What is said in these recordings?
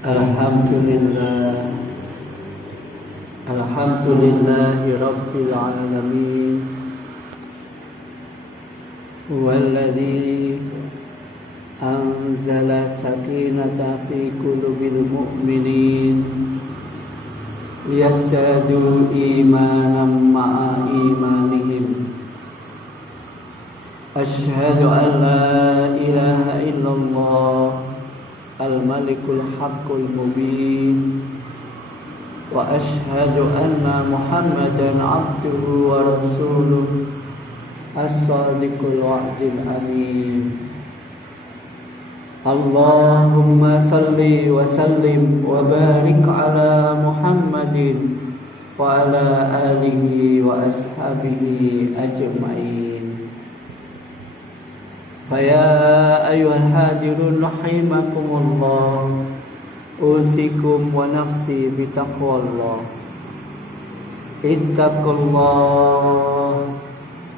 Alhamdulillah, Alhamdulillahi Rabbil Alamin. Huwallazi anzala sakinata fi qulubil mu'minin liyazdadu imanan ma'a imanihim. Asyhadu an la ilaha illallah Al-Malikul Haqqul Mubin, wa ashhadu anna Muhammadan abduhu wa rasuluh as-sadiqul wa'dil amin. Allahumma salli wa sallim wa barik ala Muhammadin wa ala alihi wa ashabihi ajma'in. Faya ayyuhal hadirun rahimakumullah, usikum wa nafsi bitaqwallah.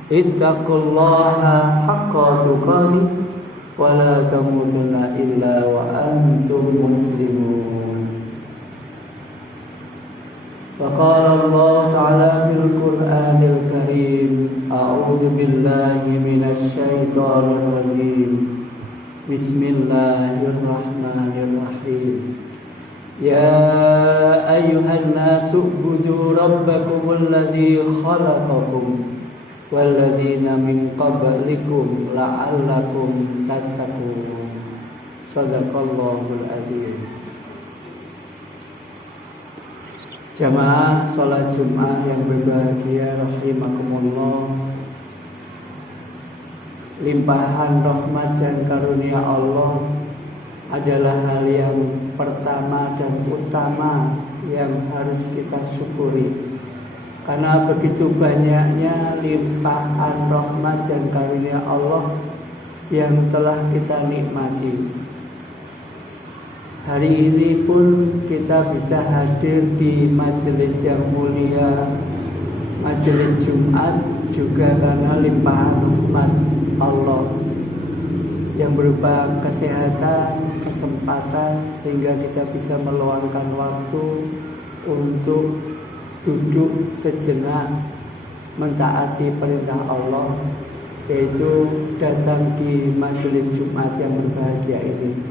Ittaqullaha haqqa tuqatih wa la tamutunna illa wa antum muslimun. Faqala Allah Ta'ala fil Qur'anil Karim, a'udzu billahi minasy syaithanir rajim. Bismillahirrahmanirrahim. Ya ayyuhan nasu ubudu rabbakumul ladzi khalaqakum wal ladzina min qablikum la'allakum tattaqun. Shadaqallahul adzim. Jamaah salat Jumat yang berbahagia rahimakumullah, limpahan rahmat dan karunia Allah adalah hal yang pertama dan utama yang harus kita syukuri. Karena begitu banyaknya limpahan rahmat dan karunia Allah yang telah kita nikmati. Hari ini pun kita bisa hadir di majelis yang mulia, majelis Jumat, juga karena limpahan rahmat Allah yang berupa kesehatan, kesempatan, sehingga kita bisa meluangkan waktu untuk duduk sejenak mentaati perintah Allah, yaitu datang di majelis Jumat yang berbahagia ini.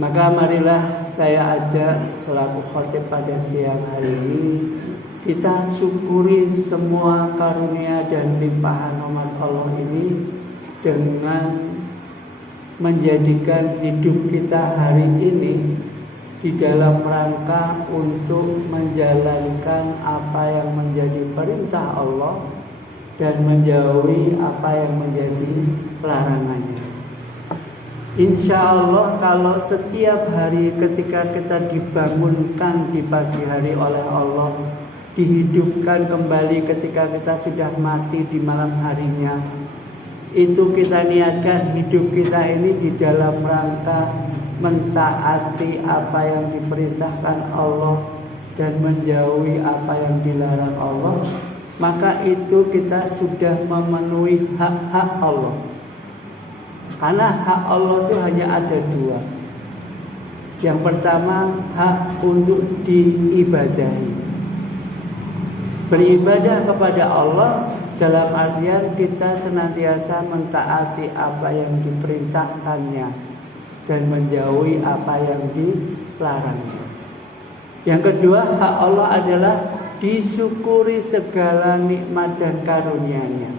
Maka marilah saya ajak selaku khotib pada siang hari ini, kita syukuri semua karunia dan limpahan rahmat Allah ini dengan menjadikan hidup kita hari ini di dalam rangka untuk menjalankan apa yang menjadi perintah Allah dan menjauhi apa yang menjadi larangannya. Insya Allah kalau setiap hari ketika kita dibangunkan di pagi hari oleh Allah, dihidupkan kembali ketika kita sudah mati di malam harinya, itu kita niatkan hidup kita ini di dalam rangka mentaati apa yang diperintahkan Allah dan menjauhi apa yang dilarang Allah, maka itu kita sudah memenuhi hak-hak Allah. Karena hak Allah itu hanya ada dua. Yang pertama, hak untuk diibadahi. Beribadah kepada Allah dalam artian kita senantiasa mentaati apa yang diperintahkannya dan menjauhi apa yang dilarangnya. Yang kedua, hak Allah adalah disyukuri segala nikmat dan karunia-Nya.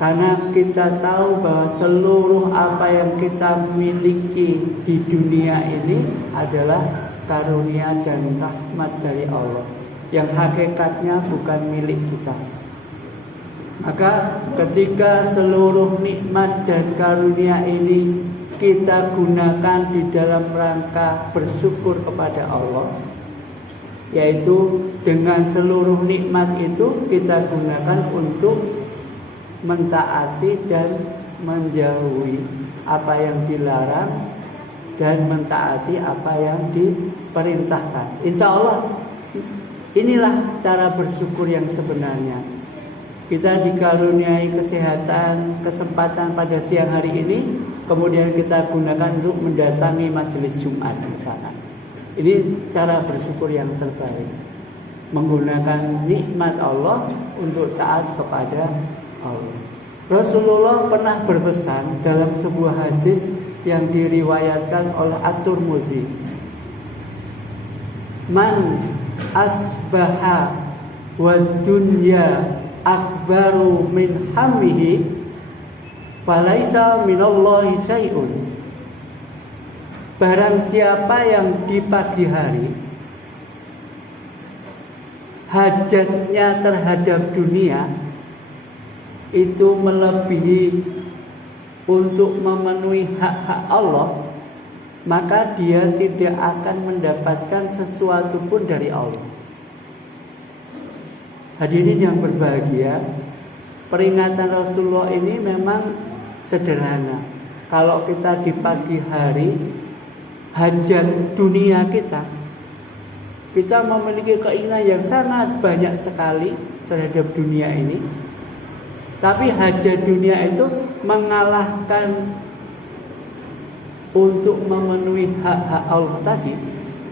Karena kita tahu bahwa seluruh apa yang kita miliki di dunia ini adalah karunia dan rahmat dari Allah, yang hakikatnya bukan milik kita. Maka ketika seluruh nikmat dan karunia ini kita gunakan di dalam rangka bersyukur kepada Allah, yaitu dengan seluruh nikmat itu kita gunakan untuk mentaati dan menjauhi apa yang dilarang dan mentaati apa yang diperintahkan. Insya Allah inilah cara bersyukur yang sebenarnya. Kita dikaruniai kesehatan, kesempatan pada siang hari ini, kemudian kita gunakan untuk mendatangi majelis Jumat di sana. Ini cara bersyukur yang terbaik. Menggunakan nikmat Allah untuk taat kepada Allah. Rasulullah pernah berpesan dalam sebuah hadis yang diriwayatkan oleh At-Tirmidzi. Man asbaha wa dunya akbaru min hammihi falaisa minallahi syai'un. Barang siapa yang di pagi hari hajatnya terhadap dunia itu melebihi untuk memenuhi hak-hak Allah, maka dia tidak akan mendapatkan sesuatu pun dari Allah. Hadirin yang berbahagia, peringatan Rasulullah ini memang sederhana. Kalau kita di pagi hari hajat dunia kita memiliki keinginan yang sangat banyak sekali terhadap dunia ini. Tapi hajat dunia itu mengalahkan untuk memenuhi hak-hak Allah tadi,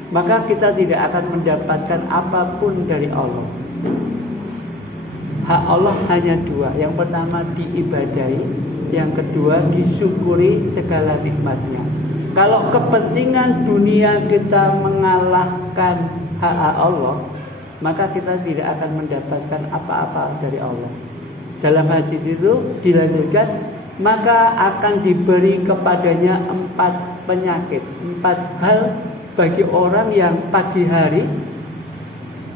maka kita tidak akan mendapatkan apapun dari Allah. Hak Allah hanya dua. Yang pertama diibadahi, yang kedua disyukuri segala nikmatnya. Kalau kepentingan dunia kita mengalahkan hak Allah, maka kita tidak akan mendapatkan apa-apa dari Allah. Dalam hadis itu dilanjutkan, maka akan diberi kepadanya 4 penyakit, 4 hal bagi orang yang pagi hari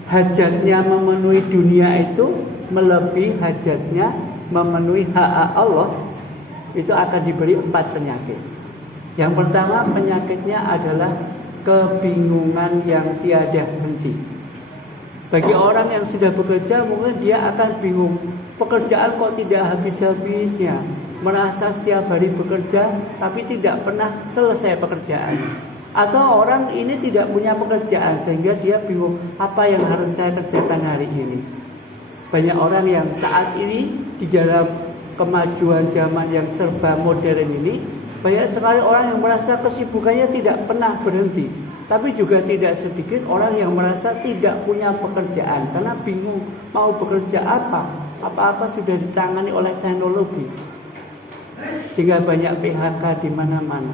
hajatnya memenuhi dunia itu melebihi hajatnya memenuhi hak Allah, itu akan diberi 4 penyakit. Yang pertama penyakitnya adalah kebingungan yang tiada henti. Bagi orang yang sudah bekerja mungkin dia akan bingung, pekerjaan kok tidak habis-habisnya, merasa setiap hari bekerja tapi tidak pernah selesai pekerjaan. Atau orang ini tidak punya pekerjaan sehingga dia bingung, apa yang harus saya kerjakan hari ini. Banyak orang yang saat ini di dalam kemajuan zaman yang serba modern ini, banyak sekali orang yang merasa kesibukannya tidak pernah berhenti. Tapi juga tidak sedikit orang yang merasa tidak punya pekerjaan karena bingung mau bekerja apa. Apa-apa sudah ditangani oleh teknologi. Sehingga banyak PHK di mana-mana.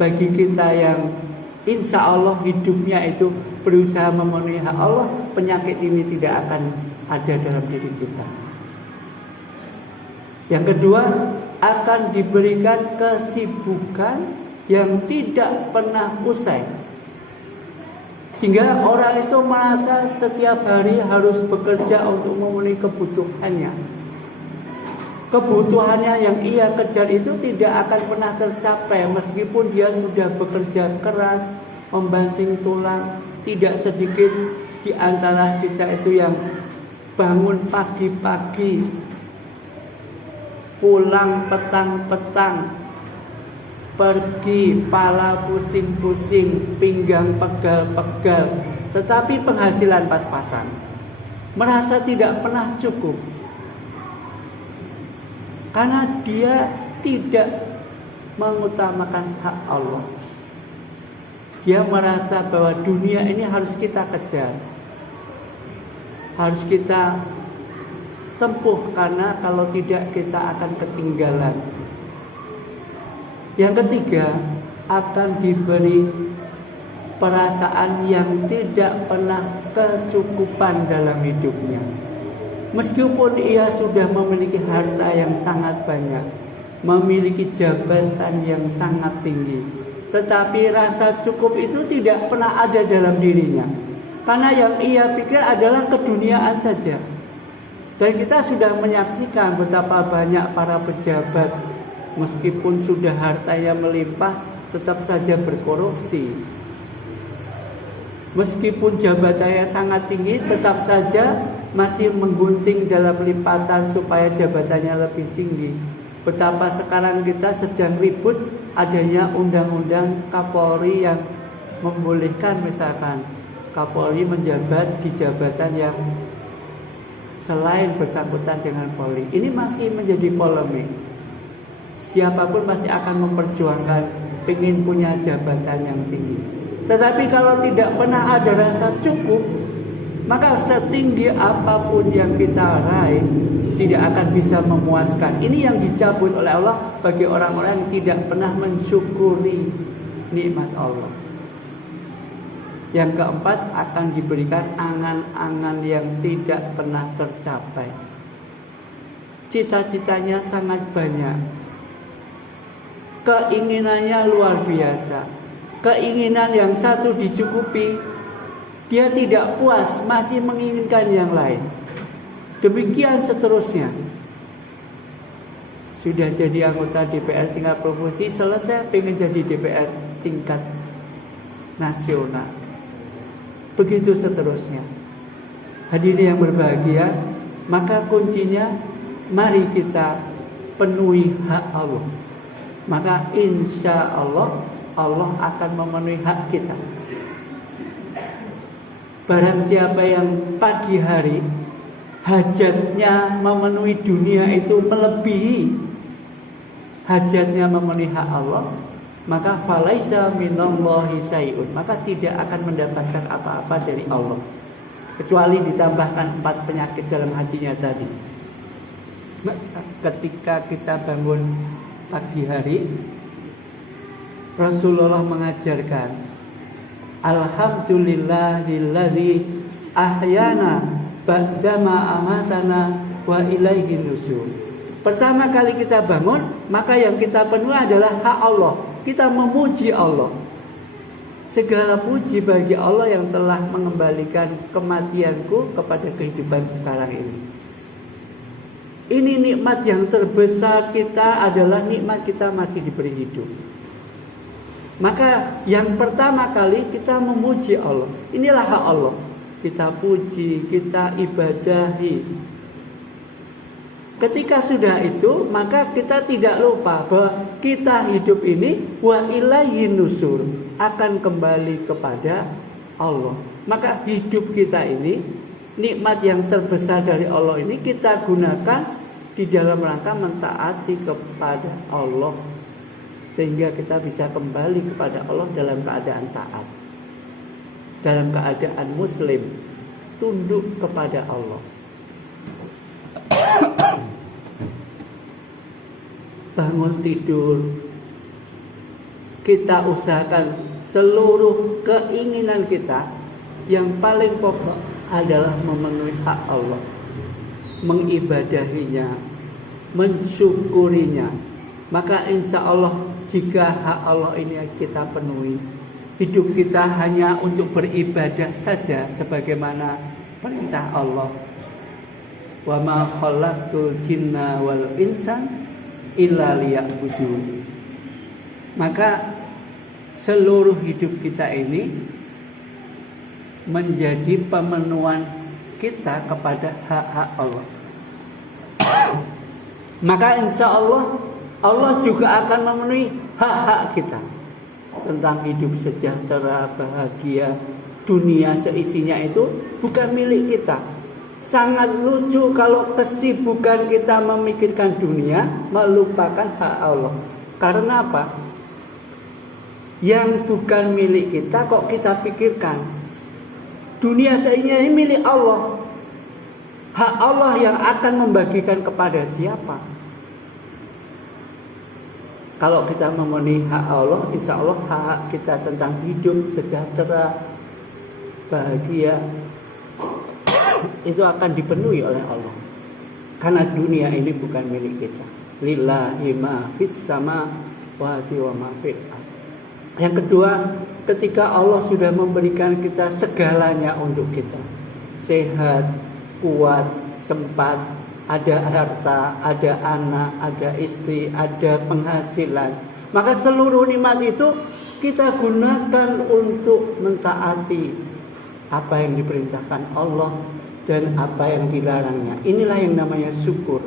Bagi kita yang insya Allah hidupnya itu berusaha memenuhi hak Allah, penyakit ini tidak akan ada dalam diri kita. Yang kedua, akan diberikan kesibukan yang tidak pernah usai. Sehingga orang itu merasa setiap hari harus bekerja untuk memenuhi kebutuhannya. Kebutuhannya yang ia kejar itu tidak akan pernah tercapai meskipun dia sudah bekerja keras, membanting tulang. Tidak sedikit di antara kita itu yang bangun pagi-pagi, pulang petang-petang, pergi pala pusing-pusing, pinggang pegal-pegal, tetapi penghasilan pas-pasan. Merasa tidak pernah cukup. Karena dia tidak mengutamakan hak Allah. Dia merasa bahwa dunia ini harus kita kejar, harus kita tempuh, karena kalau tidak kita akan ketinggalan. Yang ketiga, akan diberi perasaan yang tidak pernah kecukupan dalam hidupnya. Meskipun ia sudah memiliki harta yang sangat banyak, memiliki jabatan yang sangat tinggi, tetapi rasa cukup itu tidak pernah ada dalam dirinya. Karena yang ia pikir adalah keduniaan saja. Dan kita sudah menyaksikan betapa banyak para pejabat, meskipun sudah hartanya melimpah, tetap saja berkorupsi. Meskipun jabatannya sangat tinggi, tetap saja masih menggunting dalam lipatan supaya jabatannya lebih tinggi. Betapa sekarang kita sedang ribut adanya undang-undang Kapolri yang membolehkan misalkan Kapolri menjabat di jabatan yang selain bersangkutan dengan poli. Ini masih menjadi polemik. Siapapun pasti akan memperjuangkan ingin punya jabatan yang tinggi. Tetapi kalau tidak pernah ada rasa cukup, maka setinggi apapun yang kita raih tidak akan bisa memuaskan. Ini yang dicabut oleh Allah bagi orang-orang yang tidak pernah mensyukuri nikmat Allah. Yang keempat, akan diberikan angan-angan yang tidak pernah tercapai. Cita-citanya sangat banyak, keinginannya luar biasa. Keinginan yang satu dicukupi, dia tidak puas, masih menginginkan yang lain. Demikian seterusnya. Sudah jadi anggota DPR tingkat provinsi, selesai pengen jadi DPR tingkat nasional. Begitu seterusnya. Hadirin yang berbahagia, maka kuncinya mari kita penuhi hak Allah. Maka insya Allah Allah akan memenuhi hak kita. Barang siapa yang pagi hari hajatnya memenuhi dunia itu melebihi hajatnya memenuhi hak Allah, maka falaisa minallahi syai'un, maka tidak akan mendapatkan apa-apa dari Allah kecuali ditambahkan 4 penyakit dalam hatinya tadi. Ketika kita bangun pagi hari, Rasulullah mengajarkan alhamdulillahilladzi ahyana ba'dama amatana wa ilaihin nusur. Pertama kali kita bangun, maka yang kita penuhi adalah hak Allah. Kita memuji Allah. Segala puji bagi Allah yang telah mengembalikan kematianku kepada kehidupan sekarang ini. Ini nikmat yang terbesar kita adalah nikmat kita masih diberi hidup. Maka yang pertama kali kita memuji Allah. Inilah hak Allah. Kita puji, kita ibadahi. Ketika sudah itu, maka kita tidak lupa bahwa kita hidup ini wa ilaihin nusur, akan kembali kepada Allah. Maka hidup kita ini, nikmat yang terbesar dari Allah ini kita gunakan di dalam rangka mentaati kepada Allah, sehingga kita bisa kembali kepada Allah dalam keadaan taat, dalam keadaan muslim, tunduk kepada Allah. Bangun tidur, kita usahakan seluruh keinginan kita yang paling pokok adalah memenuhi hak Allah, mengibadahinya, mensyukurinya. Maka insya Allah jika hak Allah ini kita penuhi, hidup kita hanya untuk beribadah saja sebagaimana perintah Allah. Wa ma khalaqtul jinna wal insan illa liya'budun. Maka seluruh hidup kita ini menjadi pemenuhan kita kepada hak-hak Allah. Maka insya Allah Allah juga akan memenuhi hak-hak kita tentang hidup sejahtera, bahagia. Dunia seisinya itu bukan milik kita. Sangat lucu kalau kesibukan kita memikirkan dunia, melupakan hak Allah. Karena apa? Yang bukan milik kita kok kita pikirkan. Dunia seisinya ini milik Allah. Hak Allah yang akan membagikan kepada siapa? Kalau kita memenuhi hak Allah, insya Allah hak kita tentang hidup sejahtera, bahagia, itu akan dipenuhi oleh Allah. Karena dunia ini bukan milik kita. Lillahi ma fis samawati wa ma fil ardh. Yang kedua, ketika Allah sudah memberikan kita segalanya untuk kita, sehat, kuat, sempat, ada harta, ada anak, ada istri, ada penghasilan, maka seluruh nikmat itu kita gunakan untuk mentaati apa yang diperintahkan Allah dan apa yang dilarangnya. Inilah yang namanya syukur.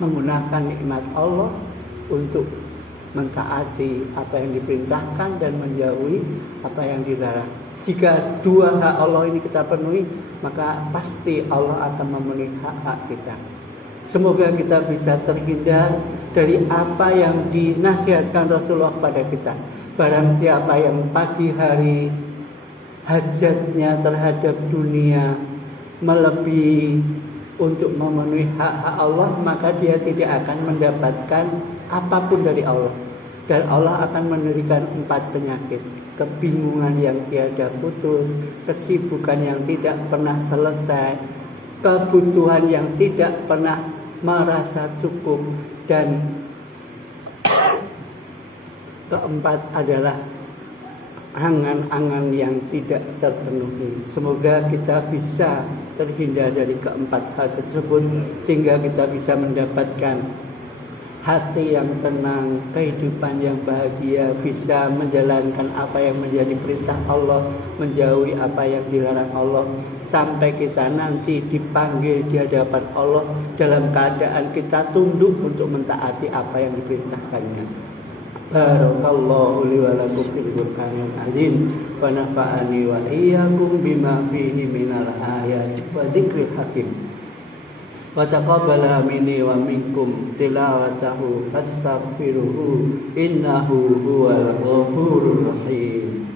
Menggunakan nikmat Allah untuk mentaati apa yang diperintahkan dan menjauhi apa yang dilarang. Jika dua hak Allah ini kita penuhi, maka pasti Allah akan memenuhi hak-hak kita. Semoga kita bisa terhindar dari apa yang dinasihatkan Rasulullah pada kita. Barang siapa yang pagi hari hajatnya terhadap dunia melebihi untuk memenuhi hak-hak Allah, maka dia tidak akan mendapatkan apapun dari Allah. Dan Allah akan memberikan 4 penyakit: kebingungan yang tiada putus, kesibukan yang tidak pernah selesai, kebutuhan yang tidak pernah merasa cukup, dan keempat adalah angan-angan yang tidak terpenuhi. Semoga kita bisa terhindar dari keempat hal tersebut, sehingga kita bisa mendapatkan hati yang tenang, kehidupan yang bahagia, bisa menjalankan apa yang menjadi perintah Allah, menjauhi apa yang dilarang Allah, sampai kita nanti dipanggil di hadapan Allah dalam keadaan kita tunduk untuk mentaati apa yang diperintahkannya. Barakallahu li wa lakum fil Qur'anil azim wa nafa'ani wa iyyakum bima fihi minal ayati wa dzikril hakim. Wa taqabbala minni wa minkum tilawatahu fastaghfiruhu innahu huwal ghafurur rahim.